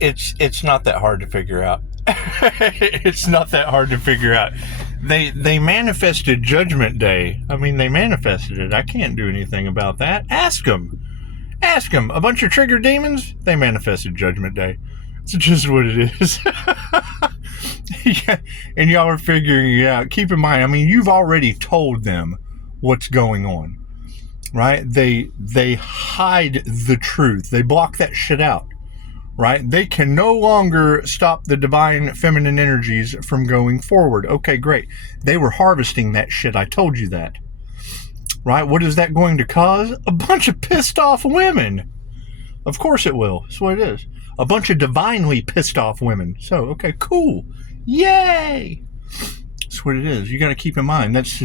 It's not that hard to figure out. It's not that hard to figure out. They manifested Judgment Day. I mean, they manifested it. I can't do anything about that. Ask them. Ask them. A bunch of trigger demons, they manifested Judgment Day. It's just what it is. Yeah, and y'all are figuring it out. Keep in mind, I mean, you've already told them what's going on, right? They hide the truth. They block that shit out, right? They can no longer stop the divine feminine energies from going forward. Okay, great. They were harvesting that shit. I told you that, right? What is that going to cause? A bunch of pissed off women. Of course it will. That's what it is. A bunch of divinely pissed off women. So, okay, cool. Yay! That's what it is. You got to keep in mind that's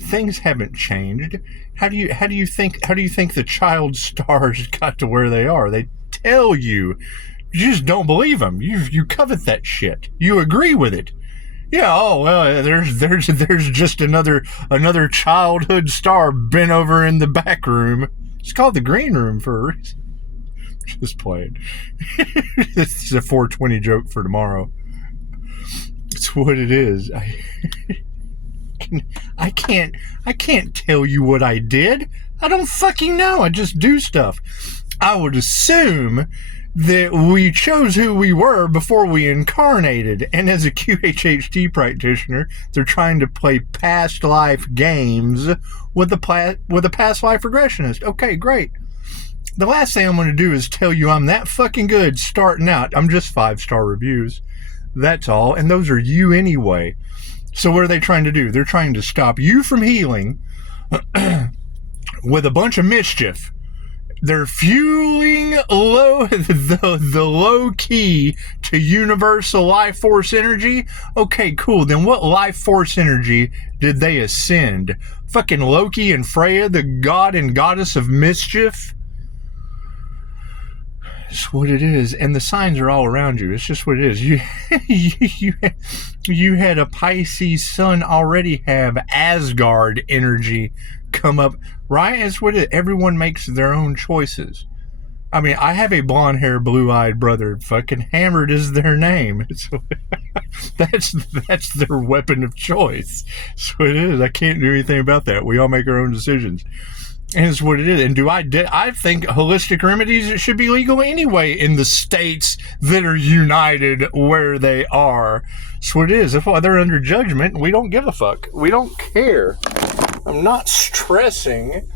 things haven't changed. How do you think the child stars got to where they are? They tell you. You just don't believe them. You covet that shit. You agree with it. Yeah, oh well, there's just another childhood star bent over in the back room. It's called the green room for a reason. Just playing. This is a 420 joke for tomorrow. It's what it is. I can't tell you what I did. I don't fucking know. I just do stuff. I would assume that we chose who we were before we incarnated. And as a QHHT practitioner, they're trying to play past life games with a past life regressionist. Okay, great. The last thing I'm going to do is tell you I'm that fucking good starting out. I'm just 5-star reviews. That's all. And those are you anyway. So what are they trying to do? They're trying to stop you from healing with a bunch of mischief. They're fueling the low key to universal life force energy. Okay, cool. Then what life force energy did they ascend? Fucking Loki and Freya, the god and goddess of mischief? It's what it is, and the signs are all around you. It's just what it is. You had a Pisces sun already have Asgard energy come up, right? It's what it is. Everyone makes their own choices. I mean, I have a blonde hair, blue-eyed brother. Fucking Hammered is their name. That's their weapon of choice. That's what it is. I can't do anything about that. We all make our own decisions. And it's what it is. And I think holistic remedies should be legal anyway in the states that are united where they are. That's what it is. If they're under judgment, we don't give a fuck. We don't care. I'm not stressing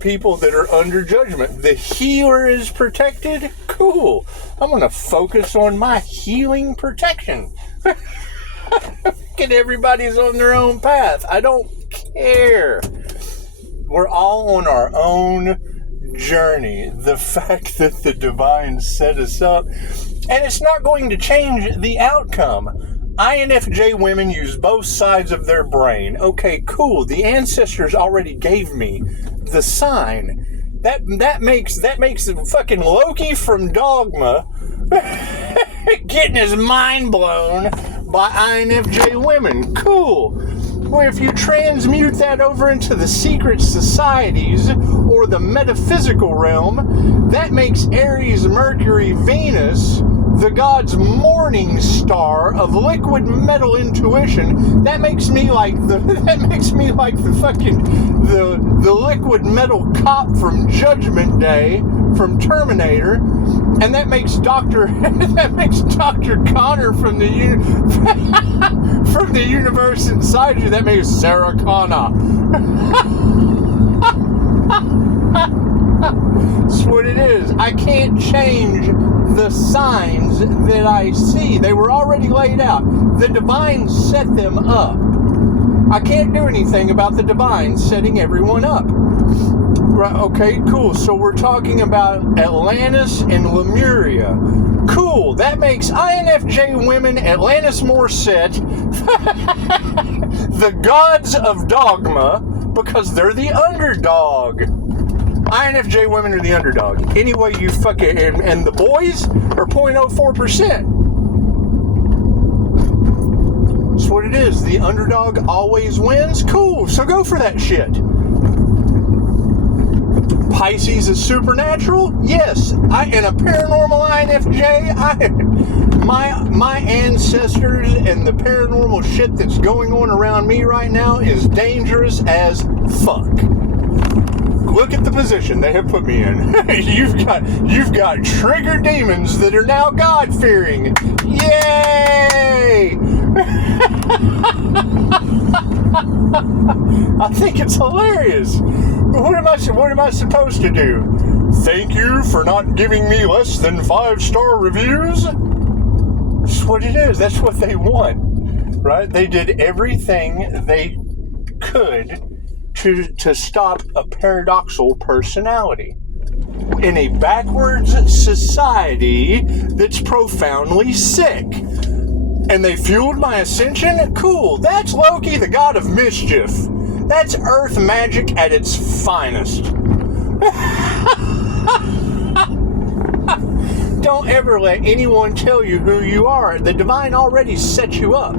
people that are under judgment. The healer is protected. Cool. I'm going to focus on my healing protection. And everybody's on their own path. I don't care. We're all on our own journey. The fact that the divine set us up, and it's not going to change the outcome. INFJ women use both sides of their brain. Okay, cool. The ancestors already gave me the sign. That makes fucking Loki from Dogma getting his mind blown by INFJ women. Cool. Well, if you transmute that over into the secret societies or the metaphysical realm, that makes Aries, Mercury, Venus the god's morning star of liquid metal intuition. That makes me like the liquid metal cop from Judgment Day from Terminator. And that makes Dr. Connor from the universe inside you. That makes Sarah Connor. That's what it is. I can't change the signs that I see. They were already laid out. The divine set them up. I can't do anything about the divine setting everyone up. Right, okay, cool. So we're talking about Atlantis and Lemuria. Cool. That makes INFJ women Atlantis Morset the gods of dogma because they're the underdog. INFJ women are the underdog. Anyway, you fucking... And the boys are 0.04%. That's what it is. The underdog always wins. Cool. So go for that shit. Pisces is supernatural? Yes. And a paranormal INFJ, my ancestors and the paranormal shit that's going on around me right now is dangerous as fuck. Look at the position they have put me in. You've got trigger demons that are now God-fearing. Yay! I think it's hilarious. But what am I supposed to do? Thank you for not giving me less than 5-star reviews? That's what it is. That's what they want, right? They did everything they could to stop a paradoxical personality in a backwards society that's profoundly sick. And they fueled my ascension? Cool. That's Loki, the god of mischief. That's Earth magic at its finest. Don't ever let anyone tell you who you are. The divine already set you up.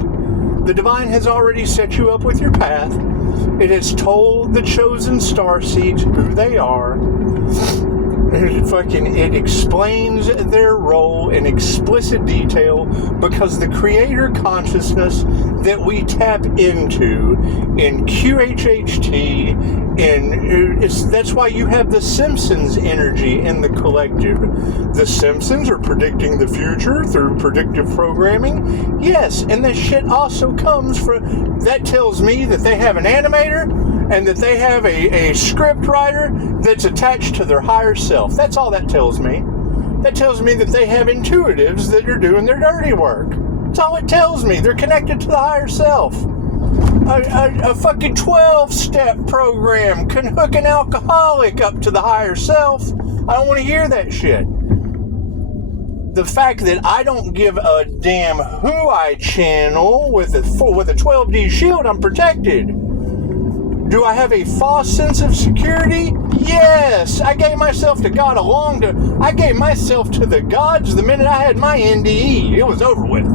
The divine has already set you up with your path. It has told the chosen starseeds who they are. It explains their role in explicit detail because the creator consciousness that we tap into in QHHT, that's why you have the Simpsons energy in the collective. The Simpsons are predicting the future through predictive programming. Yes, and this shit also comes from, that tells me that they have an animator and that they have a script writer that's attached to their higher self. That's all that tells me. That tells me that they have intuitives that are doing their dirty work. That's all it tells me. They're connected to the higher self. A fucking 12-step program can hook an alcoholic up to the higher self. I don't want to hear that shit. The fact that I don't give a damn who I channel with a 12D shield, I'm protected. Do I have a false sense of security? Yes! I gave myself to God I gave myself to the gods the minute I had my NDE. It was over with.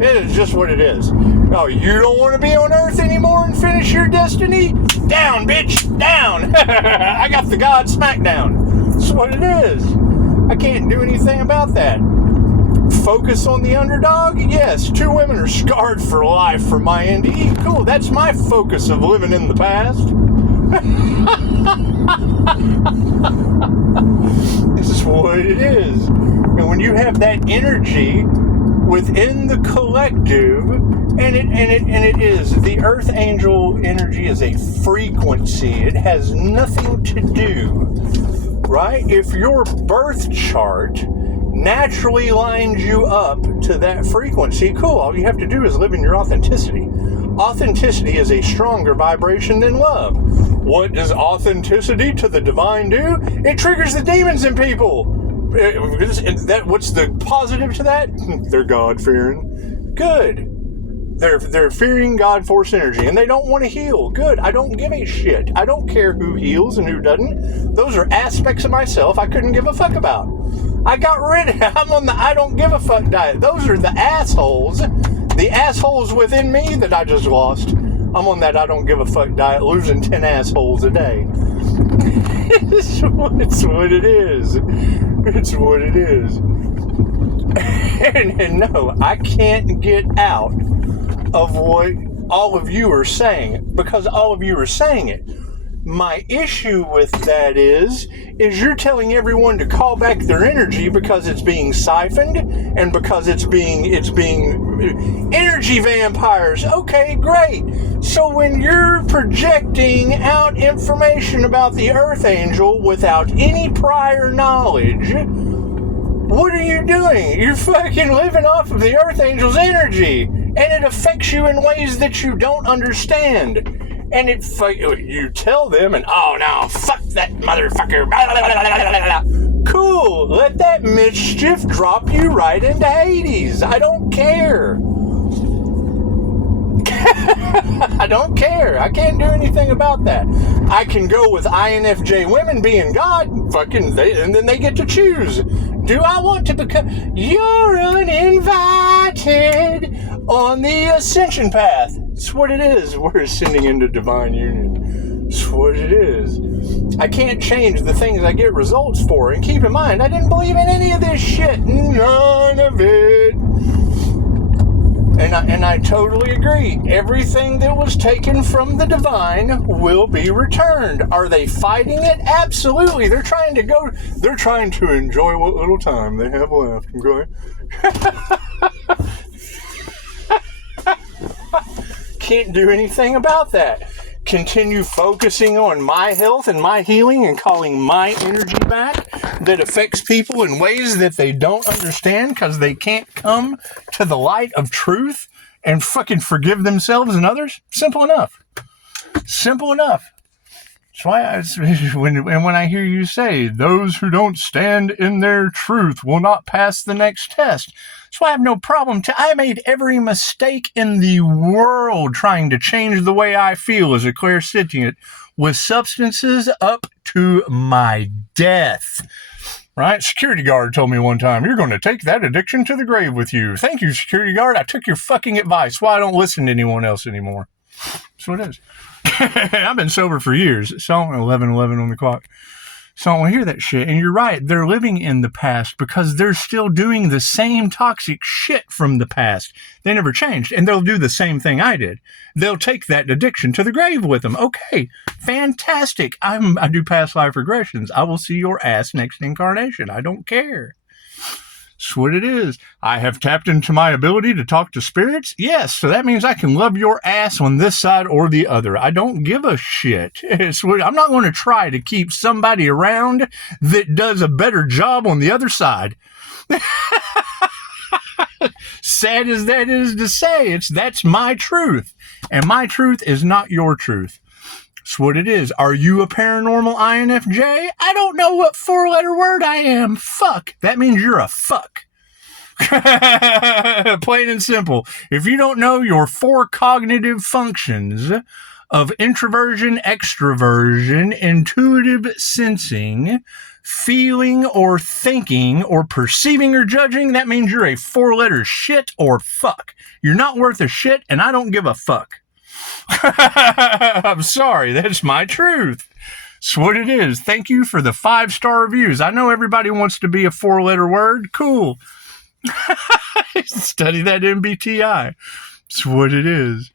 It is just what it is. Oh, you don't want to be on Earth anymore and finish your destiny? Down, bitch! Down! I got the God smackdown. That's what it is. I can't do anything about that. Focus on the underdog? Yes, 2 women are scarred for life from my NDE. Cool, that's my focus of living in the past. This is what it is. And when you have that energy within the collective, and it is, the Earth Angel energy is a frequency. It has nothing to do, right? If your birth chart naturally lines you up to that frequency, cool. All you have to do is live in your authenticity. Authenticity is a stronger vibration than love. What does authenticity to the divine do? It triggers the demons in people. What's the positive to that? They're God-fearing. Good. They're fearing God force energy, and they don't want to heal. Good. I don't give a shit. I don't care who heals and who doesn't. Those are aspects of myself I couldn't give a fuck about. I'm on the I don't give a fuck diet. Those are the assholes within me that I just lost. I'm on that I don't give a fuck diet, losing 10 assholes a day. It's what it is. It's what it is. And no, I can't get out of what all of you are saying, because all of you are saying it. My issue with that is you're telling everyone to call back their energy because it's being siphoned and because it's being energy vampires. Okay, great. So when you're projecting out information about the Earth Angel without any prior knowledge, what are you doing? You're fucking living off of the Earth Angel's energy, and it affects you in ways that you don't understand. And you tell them, and oh no, fuck that motherfucker. Blah, blah, blah, blah, blah. Cool, let that mischief drop you right into Hades. I don't care. I don't care. I can't do anything about that. I can go with INFJ women being God, and then they get to choose. Do I want to become? You're uninvited on the ascension path. It's what it is. We're ascending into divine union. That's what it is. I can't change the things I get results for. And keep in mind, I didn't believe in any of this shit. None of it. And I totally agree. Everything that was taken from the divine will be returned. Are they fighting it? Absolutely. They're trying to enjoy what little time they have left. Okay? Can't do anything about that. Continue focusing on my health and my healing and calling my energy back that affects people in ways that they don't understand because they can't come to the light of truth and fucking forgive themselves and others. Simple enough. Simple enough. That's why when I hear you say, those who don't stand in their truth will not pass the next test. That's why I have no problem. I made every mistake in the world trying to change the way I feel as a clairsentient with substances up to my death. Right? Security guard told me one time, you're going to take that addiction to the grave with you. Thank you, security guard. I took your fucking advice. Why I don't listen to anyone else anymore. That's what it is. I've been sober for years. It's on 11:11 on the clock. So I don't hear that shit. And you're right. They're living in the past because they're still doing the same toxic shit from the past. They never changed. And they'll do the same thing I did. They'll take that addiction to the grave with them. Okay, fantastic. I do past life regressions. I will see your ass next incarnation. I don't care. That's what it is. I have tapped into my ability to talk to spirits. Yes, so that means I can love your ass on this side or the other. I don't give a shit. I'm not going to try to keep somebody around that does a better job on the other side. Sad as that is to say, that's my truth. And my truth is not your truth. That's what it is. Are you a paranormal INFJ? I don't know what 4-letter word I am. Fuck. That means you're a fuck. Plain and simple. If you don't know your 4 cognitive functions of introversion, extroversion, intuitive sensing, feeling or thinking or perceiving or judging, that means you're a 4-letter shit or fuck. You're not worth a shit, and I don't give a fuck. I'm sorry, that's my truth. That's what it is. Thank you for the 5-star reviews. I know everybody wants to be a 4-letter word. Cool. Study that MBTI. That's what it is.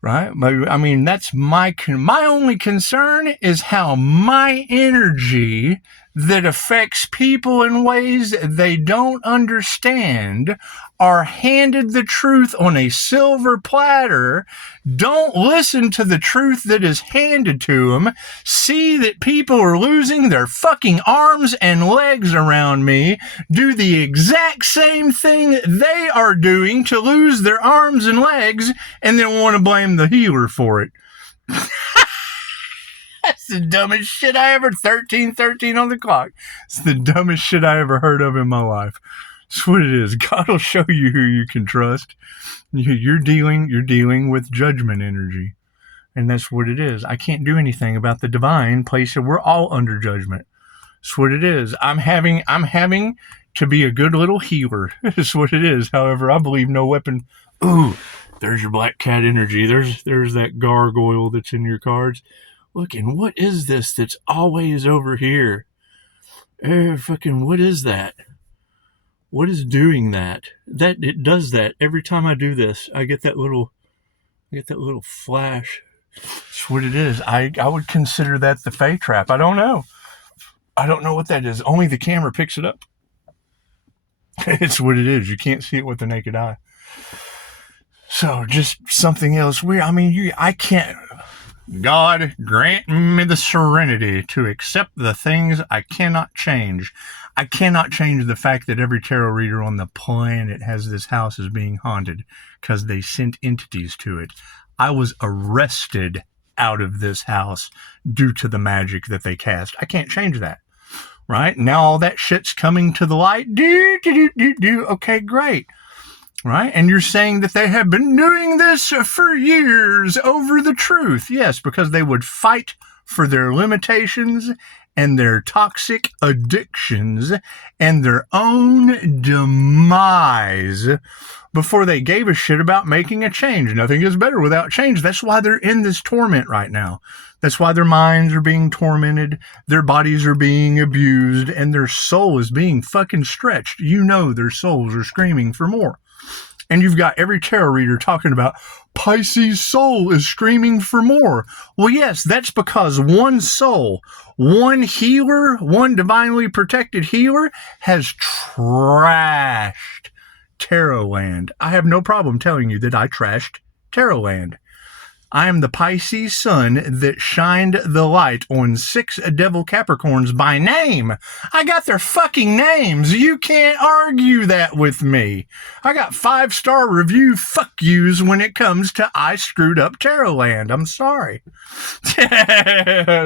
Right? I mean, that's my only concern is how my energy that affects people in ways they don't understand are handed the truth on a silver platter, don't listen to the truth that is handed to them, see that people are losing their fucking arms and legs around me, do the exact same thing they are doing to lose their arms and legs, and then want to blame the healer for it. That's the dumbest shit I ever... 13:13 on the clock. It's the dumbest shit I ever heard of in my life. That's what it is. God will show you who you can trust. You're dealing with judgment energy. And that's what it is. I can't do anything about the divine place. We're all under judgment. That's what it is. I'm having to be a good little healer. That's what it is. However, I believe no weapon... Ooh, there's your black cat energy. There's that gargoyle that's in your cards. Look, and what is this that's always over here? Fucking, what is that? What is doing that? It does that every time I do this. I get that little flash. That's what it is. I would consider that the Fae trap. I don't know what that is. Only the camera picks it up. It's what it is. You can't see it with the naked eye. So just something else weird. I mean, I can't. God, grant me the serenity to accept the things I cannot change. I cannot change the fact that every tarot reader on the planet has this house as being haunted because they sent entities to it. I was arrested out of this house due to the magic that they cast. I can't change that. Right? Now all that shit's coming to the light. Okay, great. Right? And you're saying that they have been doing this for years over the truth. Yes, because they would fight for their limitations and their toxic addictions and their own demise before they gave a shit about making a change. Nothing is better without change. That's why they're in this torment right now. That's why their minds are being tormented, their bodies are being abused, and their soul is being fucking stretched. You know their souls are screaming for more. And you've got every tarot reader talking about Pisces' soul is screaming for more. Well, yes, that's because one soul, one healer, one divinely protected healer has trashed Tarotland. I have no problem telling you that I trashed Tarotland. I am the Pisces sun that shined the light on 6 devil Capricorns by name. I got their fucking names. You can't argue that with me. I got 5-star review fuck yous when it comes to I screwed up Tarotland. I'm sorry.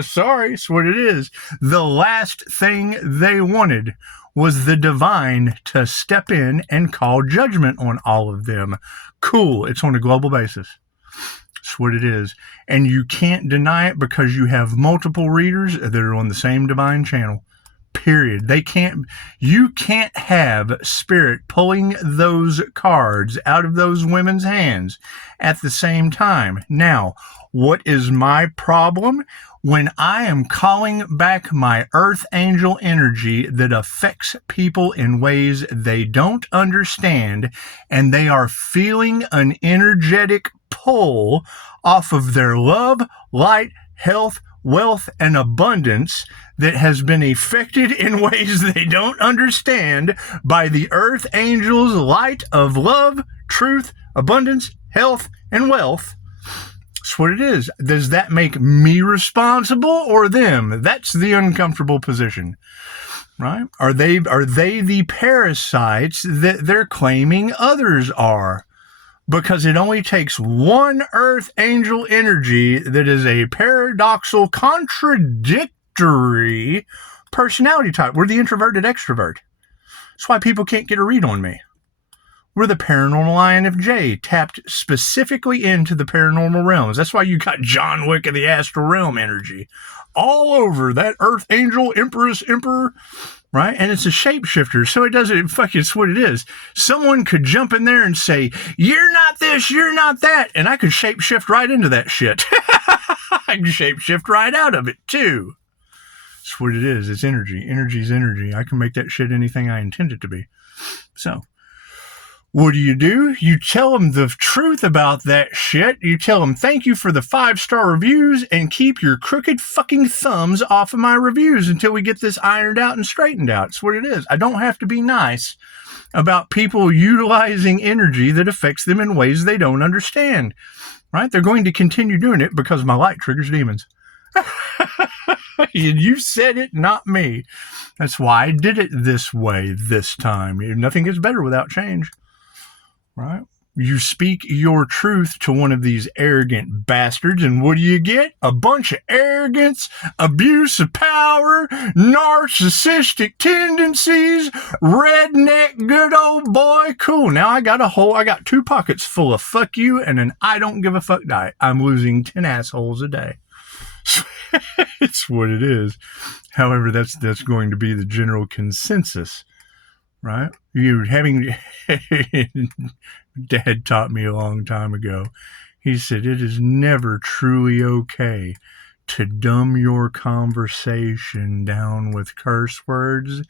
Sorry, it's what it is. The last thing they wanted was the divine to step in and call judgment on all of them. Cool. It's on a global basis. That's what it is. And you can't deny it because you have multiple readers that are on the same divine channel. Period. You can't have spirit pulling those cards out of those women's hands at the same time. Now, what is my problem? When I am calling back my earth angel energy that affects people in ways they don't understand, and they are feeling an energetic pull off of their love, light, health, wealth, and abundance that has been affected in ways they don't understand by the earth angel's light of love, truth, abundance, health, and wealth. That's what it is. Does that make me responsible or them? That's the uncomfortable position, right? Are they the parasites that they're claiming others are? Because it only takes one earth angel energy that is a paradoxical, contradictory personality type. We're the introverted extrovert. That's why people can't get a read on me. We're the paranormal INFJ, tapped specifically into the paranormal realms. That's why you got John Wick of the astral realm energy all over that earth angel, empress, emperor, right? And it's a shapeshifter, so it's what it is. Someone could jump in there and say, you're not this, you're not that, and I could shapeshift right into that shit. I can shapeshift right out of it, too. That's what it is. It's energy. Energy's energy. I can make that shit anything I intend it to be. So, what do? You tell them the truth about that shit. You tell them, thank you for the 5-star reviews, and keep your crooked fucking thumbs off of my reviews until we get this ironed out and straightened out. It's what it is. I don't have to be nice about people utilizing energy that affects them in ways they don't understand, right? They're going to continue doing it because my light triggers demons. You said it, not me. That's why I did it this way this time. Nothing gets better without change. Right? You speak your truth to one of these arrogant bastards, and what do you get? A bunch of arrogance, abuse of power, narcissistic tendencies, redneck, good old boy. Cool. Now I got 2 pockets full of fuck you and an I don't give a fuck diet. I'm losing 10 assholes a day. It's what it is. However, that's going to be the general consensus. Right? Dad taught me a long time ago. He said, it is never truly okay to dumb your conversation down with curse words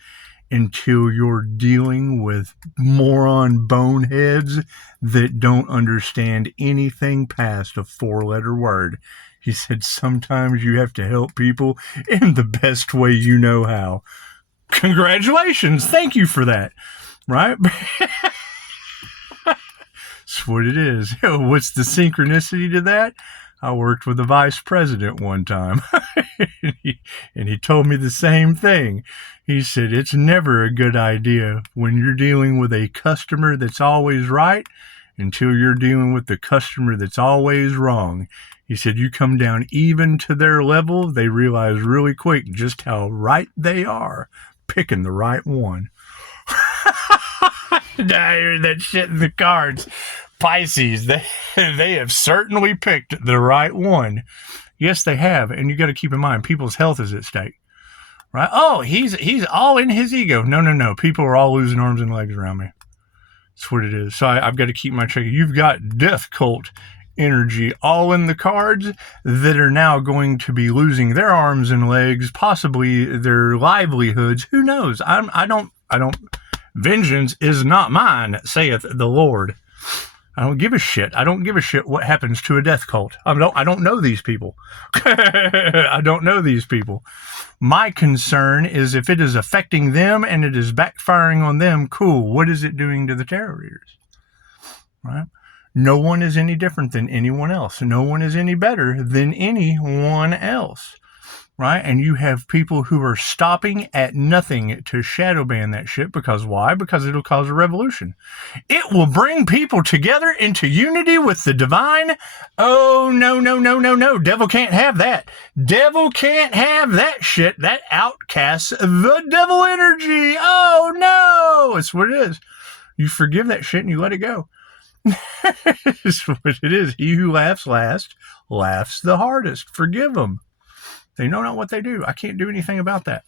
until you're dealing with moron boneheads that don't understand anything past a 4-letter word. He said, sometimes you have to help people in the best way you know how. Congratulations. Thank you for that. Right? That's what it is. What's the synchronicity to that? I worked with the vice president one time, and he told me the same thing. He said, it's never a good idea when you're dealing with a customer that's always right until you're dealing with the customer that's always wrong. He said, you come down even to their level, they realize really quick just how right they are picking the right one. I hear that shit in the cards. Pisces, they have certainly picked the right one. Yes, they have. And you got to keep in mind, people's health is at stake. right? Oh, he's all in his ego. No. People are all losing arms and legs around me. That's what it is. So I've got to keep my check. You've got death cult energy all in the cards that are now going to be losing their arms and legs, possibly their livelihoods. Who knows? I don't. Vengeance is not mine, saith the Lord. I don't give a shit. I don't give a shit what happens to a death cult. I don't know these people. I don't know these people. My concern is if it is affecting them and it is backfiring on them, cool. What is it doing to the tarot readers? Right? No one is any different than anyone else. No one is any better than anyone else. Right? And you have people who are stopping at nothing to shadow ban that shit. Because why? Because it'll cause a revolution. It will bring people together into unity with the divine. Oh, no. Devil can't have that. Devil can't have that shit. That outcasts the devil energy. Oh, no. It's what it is. You forgive that shit and you let it go. It's what it is. He who laughs last laughs the hardest. Forgive them. They know not what they do. I can't do anything about that.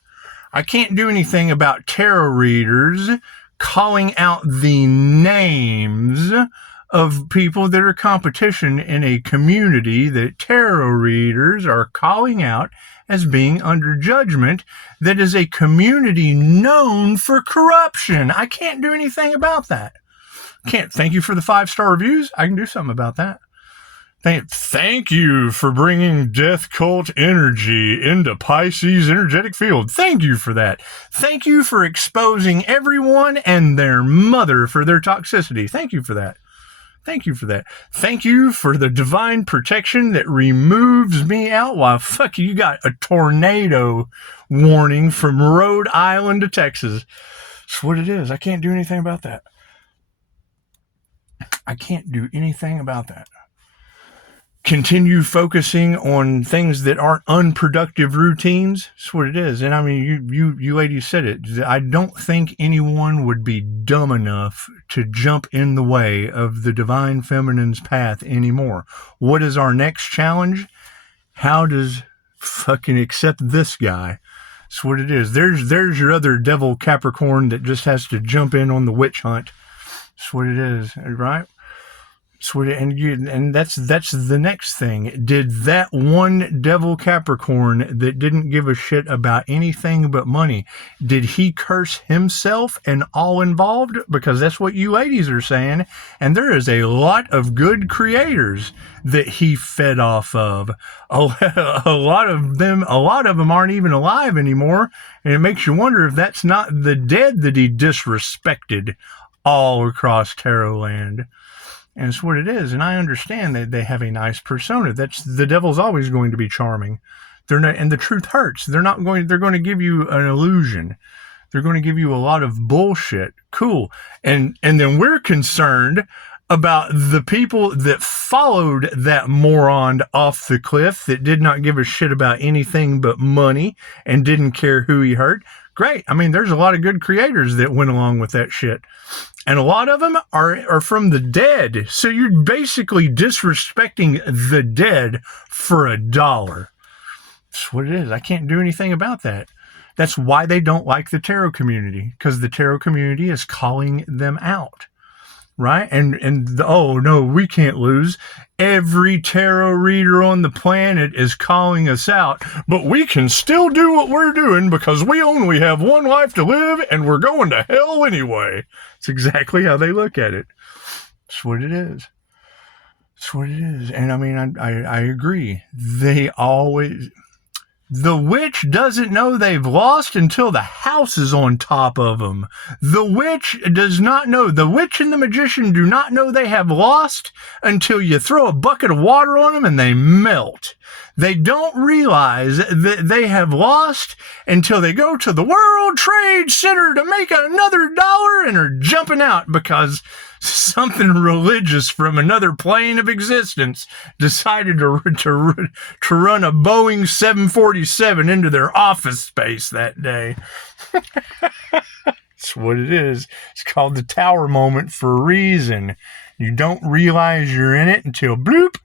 I can't do anything about tarot readers calling out the names of people that are competition in a community that tarot readers are calling out as being under judgment, that is a community known for corruption. I can't do anything about that. Can't. Thank you for the 5-star reviews. I can do something about that. Thank you for bringing death cult energy into Pisces energetic field. Thank you for that. Thank you for exposing everyone and their mother for their toxicity. Thank you for that. Thank you for that. Thank you for the divine protection that removes me out while fuck you got a tornado warning from Rhode Island to Texas. That's what it is. I can't do anything about that. I can't do anything about that. Continue focusing on things that aren't unproductive routines. That's what it is. And I mean, you ladies said it. I don't think anyone would be dumb enough to jump in the way of the divine feminine's path anymore. What is our next challenge? How does fucking accept this guy? That's what it is. There's your other devil Capricorn that just has to jump in on the witch hunt. That's what it is, right? And that's the next thing. Did that one devil Capricorn that didn't give a shit about anything but money, did he curse himself and all involved? Because that's what you ladies are saying. And there is a lot of good creators that he fed off of. A lot of them aren't even alive anymore. And it makes you wonder if that's not the dead that he disrespected all across Tarot land. And it's what it is. And I understand that they have a nice persona. That's the devil's always going to be charming. They're not, and the truth hurts. They're going to give you an illusion. They're going to give you a lot of bullshit. Cool. And then we're concerned about the people that followed that moron off the cliff that did not give a shit about anything but money and didn't care who he hurt. Great. I mean, there's a lot of good creators that went along with that shit. And a lot of them are from the dead. So you're basically disrespecting the dead for $1. That's what it is. I can't do anything about that. That's why they don't like the tarot community, because the tarot community is calling them out. Right? Oh no, we can't lose. Every tarot reader on the planet is calling us out, but we can still do what we're doing because we only have one life to live and we're going to hell anyway. It's exactly how they look at it. It's what it is. It's what it is. And I mean, I agree. The witch doesn't know they've lost until the house is on top of them. The witch does not know. The witch and the magician do not know they have lost until you throw a bucket of water on them and they melt. They don't realize that they have lost until they go to the World Trade Center to make another $1 and are jumping out because something religious from another plane of existence decided to run a Boeing 747 into their office space that day. That's what it is. It's called the tower moment for a reason. You don't realize you're in it until bloop,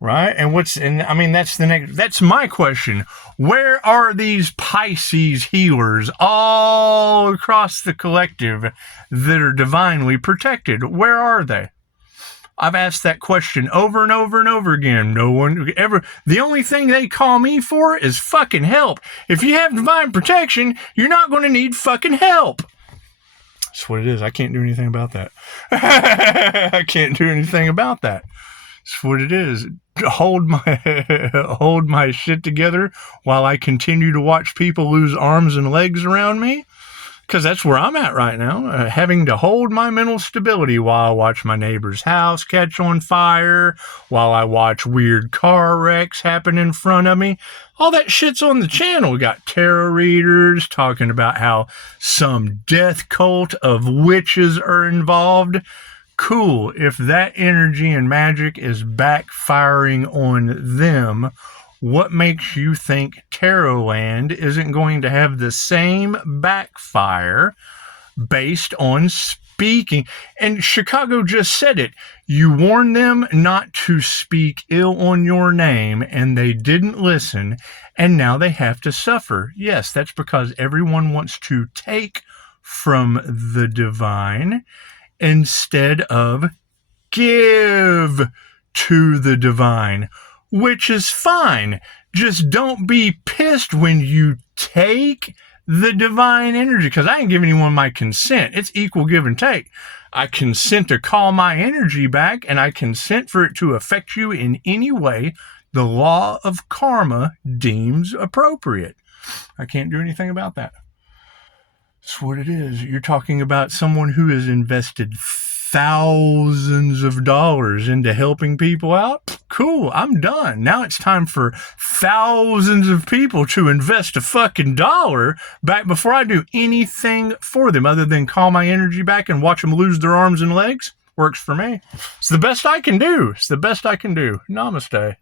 right? And I mean, that's my question. Where are these Pisces healers all across the collective that are divinely protected? Where are they? I've asked that question over and over and over again. No one ever. The only thing they call me for is fucking help. If you have divine protection, you're not going to need fucking help. That's what it is. I can't do anything about that. I can't do anything about that. That's what it is. Hold my shit together while I continue to watch people lose arms and legs around me. Because that's where I'm at right now, having to hold my mental stability while I watch my neighbor's house catch on fire, while I watch weird car wrecks happen in front of me. All that shit's on the channel. We got tarot readers talking about how some death cult of witches are involved. Cool. If that energy and magic is backfiring on them, what makes you think Tarotland isn't going to have the same backfire based on speaking? And Chicago just said it. You warned them not to speak ill on your name, and they didn't listen, and now they have to suffer. Yes, that's because everyone wants to take from the divine instead of give to the divine, which is fine. Just don't be pissed when you take the divine energy, because I ain't giving anyone my consent. It's equal give and take. I consent to call my energy back, and I consent for it to affect you in any way the law of karma deems appropriate. I can't do anything about that. That's what it is. You're talking about someone who has invested thousands of dollars into helping people out. Cool, I'm done. Now it's time for thousands of people to invest a fucking dollar back before I do anything for them other than call my energy back and watch them lose their arms and legs. Works for me. It's the best I can do. It's the best I can do. Namaste.